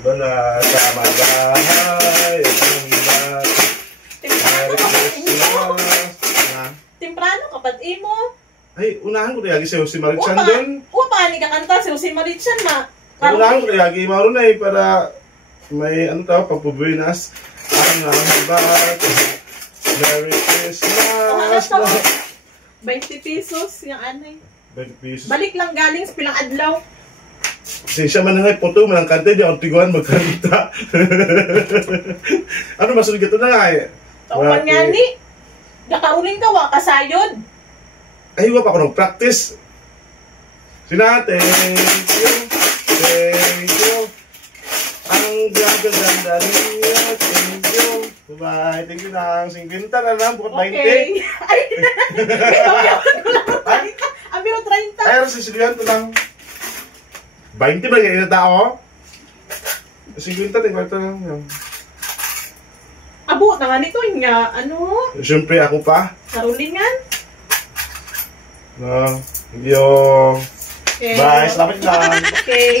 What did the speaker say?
Bala sa bahay. Temprano kapag imo. Temprano kapag imo. Ay, unahan ko rin si Maritsan doon. Upa ni kakanta si Maritsan ma. Unahan ko rin maroon na para may ano tawag pagpubuinas. Ang habat. Merry Christmas. 20 pesos yung ano eh. 20 pesos. Balik lang galing sa pilang adlaw. Siya man nga puto man ang kante di ang tiguan magkanta. Ano masunod ito na nga eh. Tauman nga ni. Nakauling ka wa kasayod. Ay wa pa ako nag-practice. Sinate. Thank you. Ang ganda niya. Thank you. Bye. Thank you lang. 50 na lang. Bukod 20. Okay. Ay, ang biro 30. Ay, sisilihan ko lang. 20 ba yung inatao? 50, tingnan ito lang. Abo, na nga nito nga, ano? Siyempre, ako pa. Karulingan? No, yung... Okay. Bye, salamat lang. Okay.